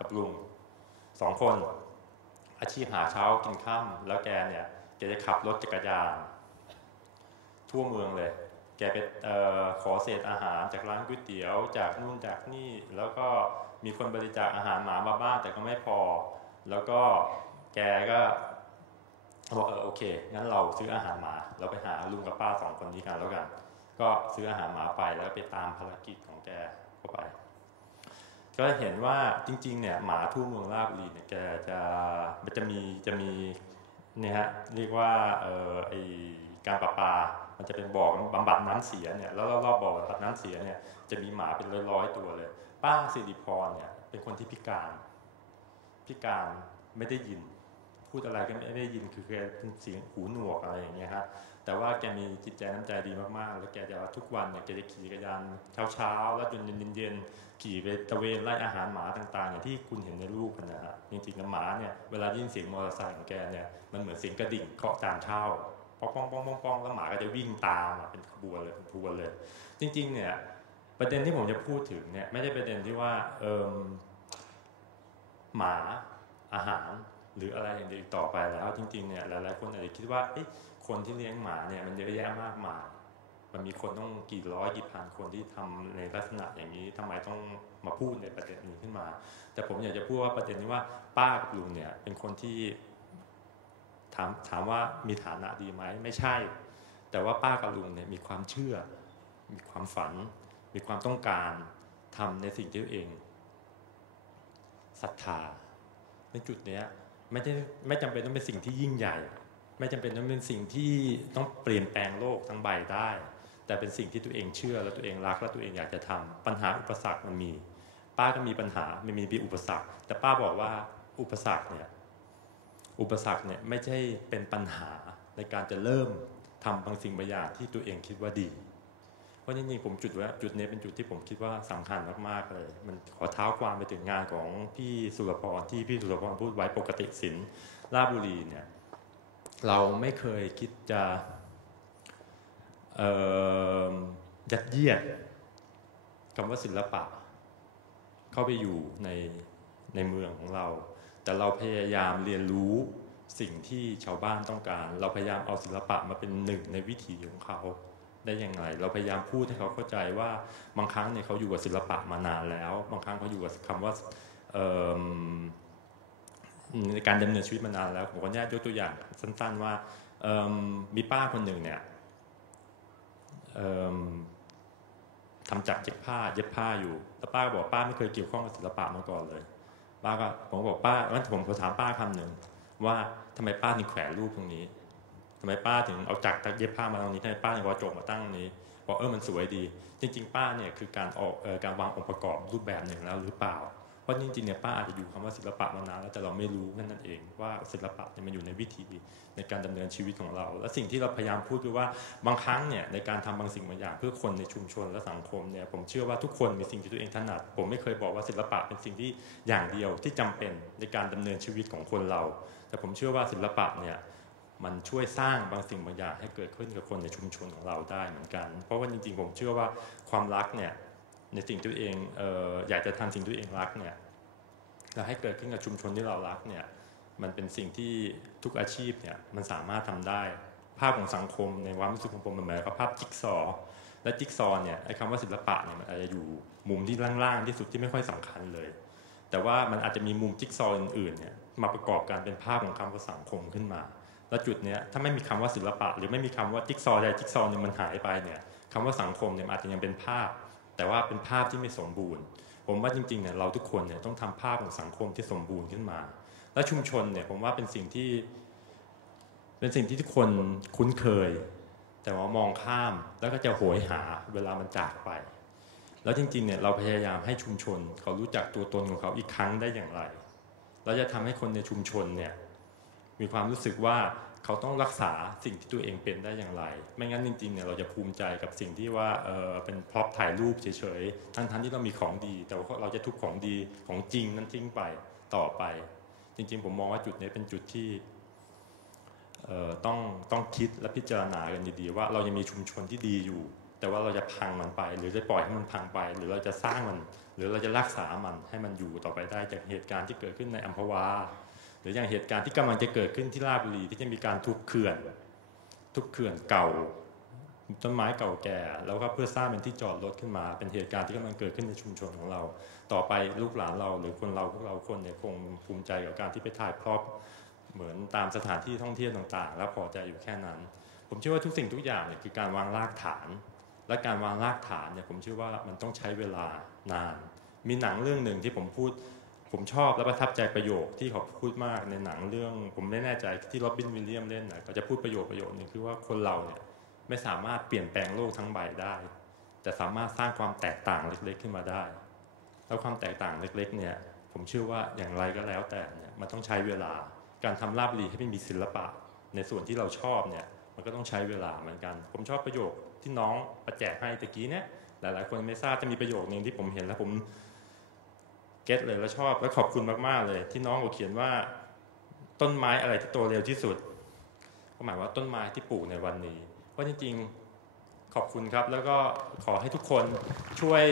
กับลุงสองคน อาชีพหาเช้ากินข้ามแล้วแกเนี่ยแกจะขับรถจักรยาน ทั่วเมืองเลย แกไปออขอเศษอาหารจากร้านก๋วยเตี๋ยวจากนู่นจากนี่ แล้วก็มีคนบริจาคอาหารหมามาบ้างแต่ก็ไม่พอ แล้วก็แกก็บอกเออโอเคงั้นเราซื้ออาหารหมา เราไปหาลุงกับป้าสองคนนี้กันแล้วกัน ก็ซื้ออาหารหมาไปแล้วไปตามภารกิจของแกเข้าไป ก็เห็นว่าจริงๆเนี่ยหมาทั่วเมืองราบุรีเนี่ยแกจะมันจะมีจะมีเนี่ยฮะเรียกว่าเออไอการประปา มันจะเป็นบ่อบำบัดน้ำเสียเนี่ยแล้วรอบๆบ่อบำบัดน้ำเสียเนี่ยจะมีหมาเป็นร้อยๆตัวเลย ป้าสิริพรเนี่ยเป็นคนที่พิการพิการไม่ได้ยิน พูดอะไรก็ไม่ได้ยินคือแกเป็นเสียงหูหนวกอะไรอย่างเงี้ยฮะ แต่ว่าแกมีจิตใจน้ำใจดีมากๆ แล้วแกจะทุกวันเนี่ยแกจะขี่กระยานเช้าๆ แล้วจนเย็นๆ ขี่ไปตะเวนไล่อาหารหมาต่างๆอย่างที่คุณเห็นในรูปนะฮะจริงๆแล้วหมาเนี่ยเวลายินเสียงมอเตอร์ไซค์ของแกเนี่ยมันเหมือนเสียงกระดิ่งเคาะจานเช่าป้องป้องป้องป้องป้องแล้วหมาก็จะวิ่งตามเป็นขบวนเลยเป็นพวนเลย จริง ๆ เนี่ยประเด็นที่ผมจะพูดถึงเนี่ยไม่ได้ประเด็นที่ว่าเออหมาอาหารหรืออะไรอย่างเดียวต่อไปแล้ว จริงๆเนี่ยหลายๆคนอาจจะคิดว่าเอ๊ะ คนที่เลี้ยงหมาเนี่ยมันเยอะแยะมากมาย มันมีคนต้องกี่ร้อยกี่พันคนที่ทำในลักษณะอย่างนี้ทำไมต้องมาพูดในประเด็นนี้ขึ้นมา แต่ผมอยากจะพูดว่าประเด็นนี้ว่าป้ากับลุงเนี่ยเป็นคนที่ถามถามว่ามีฐานะดีไหมไม่ใช่ แต่ว่าป้ากับลุงเนี่ยมีความเชื่อ มีความฝัน มีความต้องการทำในสิ่งที่ตัวเองศรัทธาในจุดเนี้ยไม่ได้ไม่จำเป็นต้องเป็นสิ่งที่ยิ่งใหญ่ ไม่จำเป็นต้องเป็นสิ่งที่ต้องเปลี่ยนแปลงโลกทั้งใบได้ แต่เป็นสิ่งที่ตัวเองเชื่อแล้วตัวเองรักแล้วตัวเองอยากจะทำปัญหาอุปสรรคมันมี ป้าก็มีปัญหาไม่มีมีอุปสรรค แต่ป้าบอกว่าอุปสรรคเนี่ยอุปสรรคเนี่ยไม่ใช่เป็นปัญหาในการจะเริ่มทำบางสิ่งบางอย่างที่ตัวเองคิดว่าดีเพราะจริงๆผมจุดว่าจุดนี้เป็นจุดที่ผมคิดว่าสำคัญมากๆเลย มันขอเท้าความไปถึงงานของพี่สุรพรที่พี่สุรพรพูดไว้ปกติศิลป์ราบุรีเนี่ย เราไม่เคยคิดจะยัดเยียดคำว่าศิลปะ เข้าไปอยู่ในในเมืองของเรา แต่เราพยายามเรียนรู้สิ่งที่ชาวบ้านต้องการ เราพยายามเอาศิลปะมาเป็นหนึ่งในวิถีของเขาได้ยังไง เราพยายามพูดให้เขาเข้าใจว่าบางครั้งเนี่ยเขาอยู่กับศิลปะมานานแล้ว บางครั้งเขาอยู่กับคำว่า ในการดำเนินชีวิตมานานแล้วผมก็แยกยกตัวอย่างสั้น ๆ ว่ามีป้าคนหนึ่งเนี่ยทำจักรเย็บผ้า เย็บผ้าอยู่แล้วป้าบอกป้าไม่เคยเกี่ยวข้องกับศิลปะมาก่อนเลย ป้าก็ผมบอกป้าวันผมขอถามป้าคำหนึ่งว่าทำไมป้าถึงแขวนรูปตรงนี้ทำไมป้าถึงเอาจักรเย็บผ้ามาตรงนี้ทำไมป้าถึงวาจกมาตั้งตรงนี้บอกเออมันสวยดี จริง ๆ ป้าเนี่ยคือการออกการวางองค์ประกอบรูปแบบหนึ่งแล้วหรือเปล่า เพราะจริงๆเนี่ยป้าอาจจะอยู่คำว่าศิลปะมานานแล้วแต่เราไม่รู้นั่นนั่นเองว่าศิลปะเนี่ยมันอยู่ในวิธีในการดำเนินชีวิตของเรา และสิ่งที่เราพยายามพูดคือว่าบางครั้งเนี่ยในการทำบางสิ่งบางอย่างเพื่อคนในชุมชนและสังคมเนี่ยผมเชื่อว่าทุกคนมีสิ่งที่ตัวเองถนัด ผมไม่เคยบอกว่าศิลปะเป็นสิ่งที่อย่างเดียวที่จำเป็นในการดำเนินชีวิตของคนเรา แต่ผมเชื่อว่าศิลปะเนี่ยมันช่วยสร้างบางสิ่งบางอย่างให้เกิดขึ้นกับคนในชุมชนของเราได้เหมือนกัน เพราะว่าจริงๆ ผมเชื่อว่าความรักเนี่ย ในสิ่งที่ตัวเองเอออยากจะทำสิ่งที่ตัวเองรักเนี่ยและให้เกิดขึ้นกับชุมชนที่เรารักเนี่ยมันเป็นสิ่งที่ทุกอาชีพเนี่ยมันสามารถทำได้ ภาพของสังคมในความรู้สึกของผมมันเหมือนกับภาพจิ๊กซอและจิ๊กซอเนี่ยไอ้คำว่าศิลปะเนี่ยมันอาจจะอยู่มุมที่ล่างๆที่สุดที่ไม่ค่อยสำคัญเลย แต่ว่ามันอาจจะมีมุมจิ๊กซออื่นๆเนี่ยมาประกอบกันเป็นภาพของคำว่าสังคมขึ้นมา แล้วจุดเนี้ยถ้าไม่มีคำว่าศิลปะ หรือไม่มีคำว่าจิ๊กซอใดจิ๊กซอหนึ่งมันหายไปเนี่ยคำว่าสังคมเนี่ยอาจจะยังเป็นภาพ แต่ว่าเป็นภาพที่ไม่สมบูรณ์ ผมว่าจริงๆเนี่ยเราทุกคนเนี่ยต้องทำภาพของสังคมที่สมบูรณ์ขึ้นมา และชุมชนเนี่ยผมว่าเป็นสิ่งที่ เป็นสิ่งที่ทุกคนคุ้นเคย แต่ว่ามองข้ามแล้วก็จะโหยหาเวลามันจากไป แล้วจริงๆเนี่ยเราพยายามให้ชุมชน เขารู้จักตัวตนของเขาอีกครั้งได้อย่างไรเราจะทำให้คนในชุมชนเนี่ยมีความรู้สึกว่า เขาต้องรักษาสิ่งที่ตัวเองเป็นได้อย่างไร ไม่งั้นจริงๆเนี่ยเราจะภูมิใจกับสิ่งที่ว่าเออเป็นพร็อพถ่ายรูปเฉยๆ ทั้งๆที่เรามีของดี แต่ว่าเราจะทุกของดีของจริงนั้นทิ้งไปต่อไป จริงๆ ผมมองว่าจุดนี้เป็นจุดที่เออต้องต้องคิดและพิจารณากันดีๆว่าเรายังมีชุมชนที่ดีอยู่ แต่ว่าเราจะพังมันไป หรือจะปล่อยให้มันพังไป หรือเราจะสร้างมัน หรือเราจะรักษามันให้มันอยู่ต่อไปได้จากเหตุการณ์ที่เกิดขึ้นในอัมพวา รืออย่างเหตุการณ์ที่กำลังจะเกิดขึ้นที่ราชบุรีที่จะมีการทุบเขื่อน ทุบเขื่อนเก่า ต้นไม้เก่าแก่ แล้วก็เพื่อสร้างเป็นที่จอดรถขึ้นมา เป็นเหตุการณ์ที่กำลังเกิดขึ้นในชุมชนของเรา ต่อไปลูกหลานเราหรือคนเราพวกเราคนเนี่ยคงภูมิใจกับการที่ไปถ่ายพร็อพเหมือนตามสถานที่ท่องเที่ยวต่างๆ แล้วพอใจอยู่แค่นั้น ผมเชื่อว่าทุกสิ่งทุกอย่างเนี่ยคือการวางรากฐาน และการวางรากฐานเนี่ยผมเชื่อว่ามันต้องใช้เวลานาน มีหนังเรื่องหนึ่งที่ผมพูด ผมชอบและประทับใจประโยคที่เขาพูดมากในหนังเรื่อง ผมไม่แน่ใจที่โรบินวิลเลียมเล่นนะเขาจะพูดประโยคประโยคนึงคือว่าคนเราเนี่ยไม่สามารถเปลี่ยนแปลงโลกทั้งใบได้ แต่สามารถสร้างความแตกต่างเล็กๆขึ้นมาได้ แล้วความแตกต่างเล็กๆเนี่ยผมเชื่อว่าอย่างไรก็แล้วแต่เนี่ยมันต้องใช้เวลาการทำราบรีให้มันมีศิลปะ ในส่วนที่เราชอบเนี่ยมันก็ต้องใช้เวลาเหมือนกัน ผมชอบประโยคที่น้องประแจกให้ตะกี้เนี่ยหลายๆ คนไม่ทราบจะมีประโยคนึงที่ผมเห็นแล้วผม เก็ตเลยแล้วชอบและขอบคุณมากๆเลย ที่น้องเขาเขียนว่าต้นไม้อะไรที่โตเร็วที่สุด ก็หมายว่าต้นไม้ที่ปลูกในวันนี้เพราะจริงๆขอบคุณครับ แล้วก็ขอให้ทุกคนช่วย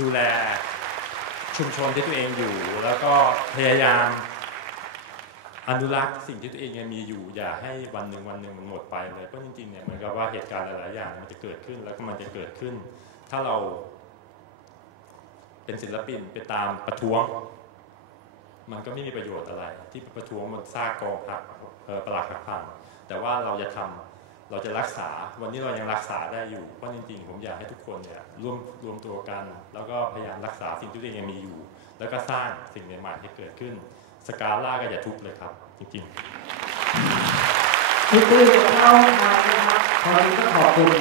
ดูแลชุมชนที่ตัวเองอยู่ แล้วก็พยายามอนุรักษ์สิ่งที่ตัวเองยังมีอยู่อย่าให้วันหนึ่งวันหนึ่งมันหมดไปเลยเพราะจริงๆเนี่ยเหมือนกับว่าเหตุการณ์หลายๆอย่างมันจะเกิดขึ้นแล้วก็มันจะเกิดขึ้น ถ้าเรา เป็นศิลปินไปตามประท้วง มันก็ไม่มีประโยชน์อะไร ที่ประท้วงมันซากกองผักประหลักหักพังแต่ว่าเราจะทำเราจะรักษาวันนี้เรายังรักษาได้อยู่เพราะจริงๆ ผมอยากให้ทุกคนเนี่ยร่วมรวมตัวกัน แล้วก็พยายามรักษาสิ่งที่ตัวเองยังมีอยู่ แล้วก็สร้างสิ่งใหม่ๆให้เกิดขึ้น สกาล่าก็อย่าทุบเลยครับ จริงๆพี่ตุ้ยเข้ามานะครับขอขอบคุณ